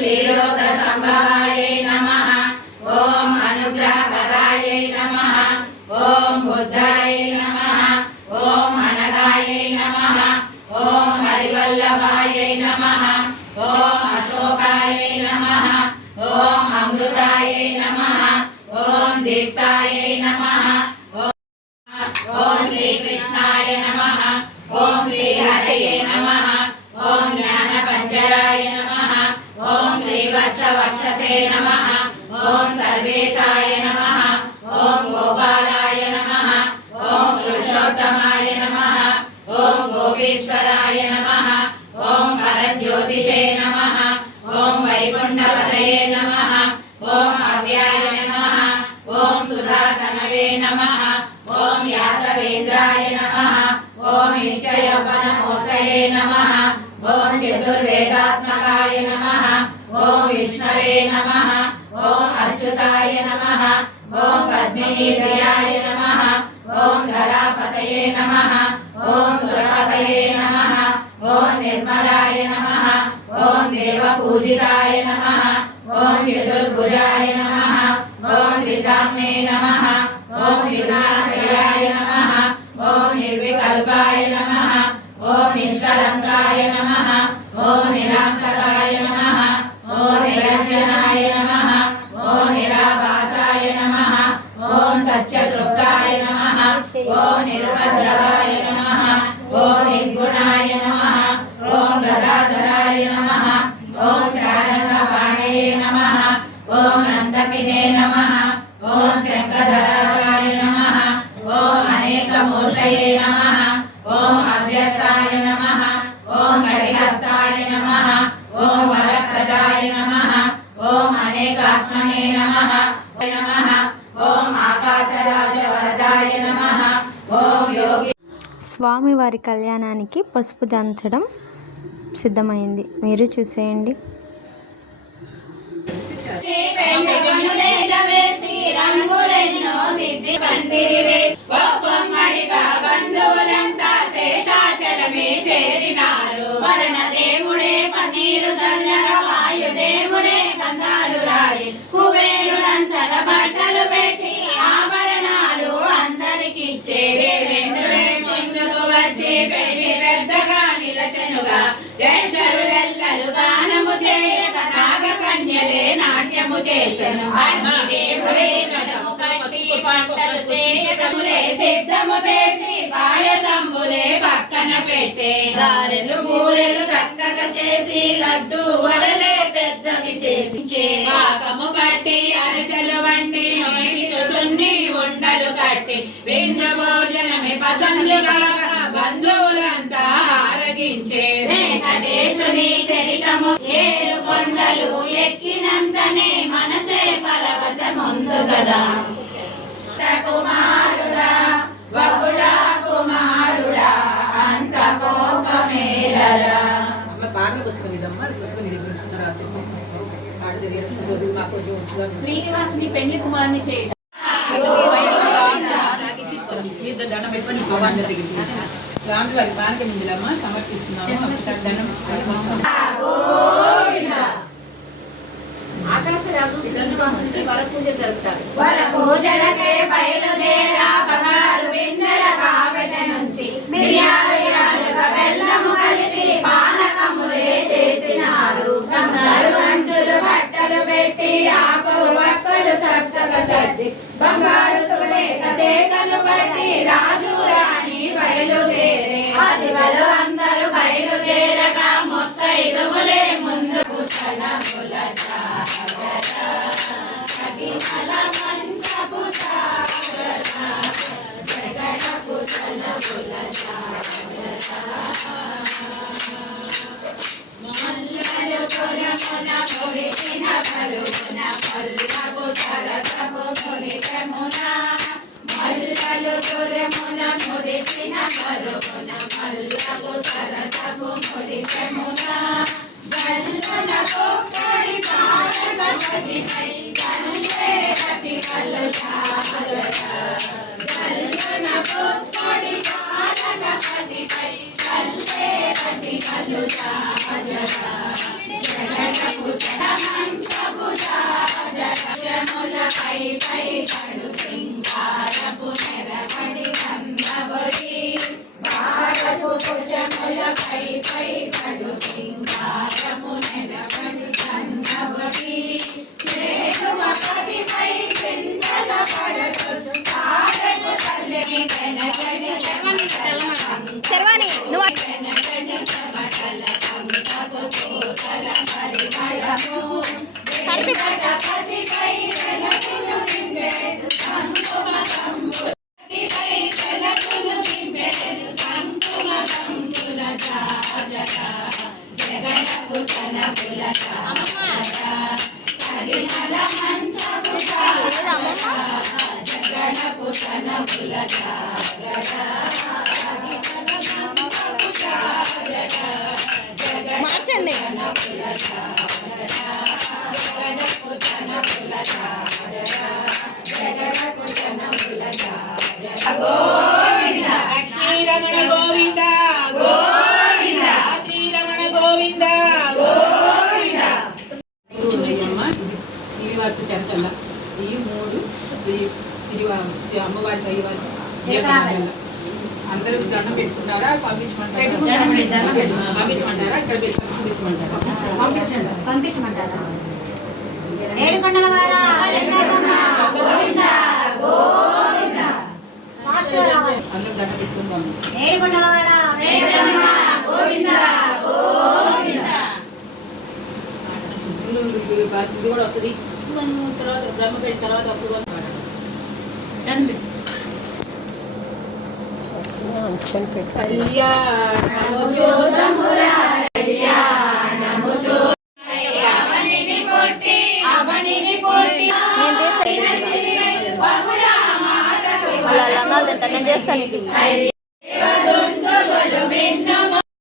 క్షీరోద సంభవాయై నమః ఓం అనుగ్రహపదాయై నమః ఓం బుద్ధాయై నమః ఓం అనగాయై నమః ఓం హరివల్లభాయై నమః ఓం అశోకాయై నమః ఓం అమృతాయై నమః ఓం దీప్తాయై నమః ఓం శ్రీకృష్ణాయ నమః ఓం శ్రీహరయే నమః ఓం జ్ఞానపంజరాయ నమః ఓం శ్రీవత్సవక్షసే నమః ఓం సర్వేశాయ నమః ఓం గోపాలాయ నమః ఓం పురుషోత్తమాయ నమః ఓం గోపీశ్వరాయ నమః ఓం పరజ్యోతిషే నమః ఓం వైకుంఠపతయే నమః ఓం అవ్యాయ నమః ఓం సుధాతనవే నమః ఓం యాదవేంద్రాయ నమః ఓం నిత్యయౌవనమూర్తయే నమః ఓం చతుర్వేదాత్మకాయ నమః ఓం విష్ణవే నమః ఓం అచ్యుతాయ నమః ఓం పద్మినీప్రియాయ నమః ఓం ధరాపతయే నమః ఓం సురపతయే నమః ఓం నిర్మలాయ నమః ఓం దేవపూజితాయ నమః ఓం చతుర్భుజాయ నమః ఓం త్రిధామ్నే నమః ఓం నిర్మలాయ నమః ఓం నిర్వికల్పాయ నమః ఓం నిష్కలంకాయ నమః ఓం నిరాంతకాయ నమః ఓం నిరంజనాయ నమః ఓం నిరాభాసాయ నమః ఓం సత్యదృక్కాయ నమః ఓం నిరుపద్రవాయ నమః ఓం నిర్గుణాయ నమః ఓం గదాధరాయ నమః ఓం శారంగపాణయే నమః ఓం నందకినే నమః ఓం శంఖధరాయ నమః ఓం అనేకమూర్తయే నమః ఓం అవ్యక్తాయ నమః ఓం కటిహస్తాయ నమః ఓం వరప్రదాయ నమః ఓం అనేకాత్మనే నమః ఓం ఆకాశరాజవరదాయ నమః ఓం యోగి. స్వామివారి కళ్యాణానికి పసుపు దంచడం సిద్ధమైంది, మీరు చూసేయండి. బంధువులంతా శేషాచలమే చేరినారు. వరుణదేవుడే పన్నీరు చల్లగా, వాయుదేవుడే కందాలు రాయి, కుబేరుడంతట బట్టలు పెట్టి ఆభరణాలు అందరికిచ్చే, దేవేంద్రుడే ముందుకు వచ్చి పెళ్లి పెద్దగా నిలచెనుగా, జయశరులెల్లలు గానము చేయక నాగకన్యలే నాట్యము చేసెను. అగ్నిదేవుడే రథము కట్టి పంటలు చేయకములే సిద్ధము చేసి పాయసంబులే పక్కన పెట్టే, గారెలు బూరెలు చక్కగా చేసి లడ్డు వడలే పెద్దవి చేసి, పాకము పట్టి అరసెలు వండి నోటితో సున్ని ఉండలు కట్టి విందు భోజనమే పసందుగా బంధువులంతా ఆరగించే. వెంకటేశుని చరితము ఏడు కొండలు ఎక్కినంతనే మనసే పరవశముందు గదా. కుమారుడా వకుడా కుమారుడా అంత పోకమేలరా. శ్రీనివాసుని పెళ్లి కుమారుని చేయడం, స్వామి వారి పానక మిందులమ్మ సమర్పిస్తున్నాము. దండం ఆకాశరాజు శ్రీనివాసునికి వరపూజ జరుపుతారు. వరపూజలకే బయలుదేరా బంగారు బిందెల కావెట నుంచి మిరియాలుగా బెల్లము కలిపి పానకములే చేసినారు. బంగారు అంచులు బట్టలు పెట్టి ఆకులు వక్కలు చక్కగా సర్ది బంగారు సులేఖ చేతలు పట్టి రాజు రాణి బయలుదేరే. అదివలు అందరూ బయలుదేరగా ముత్తైదువులే ముందు పై పై కడు సింగారపు నెరపడి కన్నబడి భారపు భుజముల పై పై కడు సింగారపు నెరపడి కన్నబడి పై చింతల పడగలు సారగు తల్లిని వెనకడి శర్వాణి నువ్వు వెనకడి సమటల కంతపు కోతల పరిమళము గణపతిపై వెలకులు నిండెడు సంకుమ సంపులపై వెలకులు నిండెడు సంకుమ సంపుల జాగర జగడపు జనపుల జాగర సరిమల మంచపు జాగర జగడపు జనపుల జాగర సరిమల మంచపు జాగర మార్చండి శ్రీరమణ గోవింద గోవింద శ్రీరమణ గోవింద గోవింద చూడయ్యమ్మ శ్రీనివాసు చర్చల ఈ మూడు అమ్మవారి దైవాలు అందరూ దండం పెట్టుకుంటారా పంపించమంటారా పంపించమంటారా ఇక్కడ పంపించమంటారా పంపించమంటారా ఏడుకొండలవాడ గోవింద గోవింద అందరూ దండం పెట్టుకుని పంపించారు ఏడుకొండలవాడ గోవింద గోవింద ఇది కూడా వస్తుంది మనం తర్వాత బ్రహ్మగడి తర్వాత అప్పుడు నేను చేస్తాను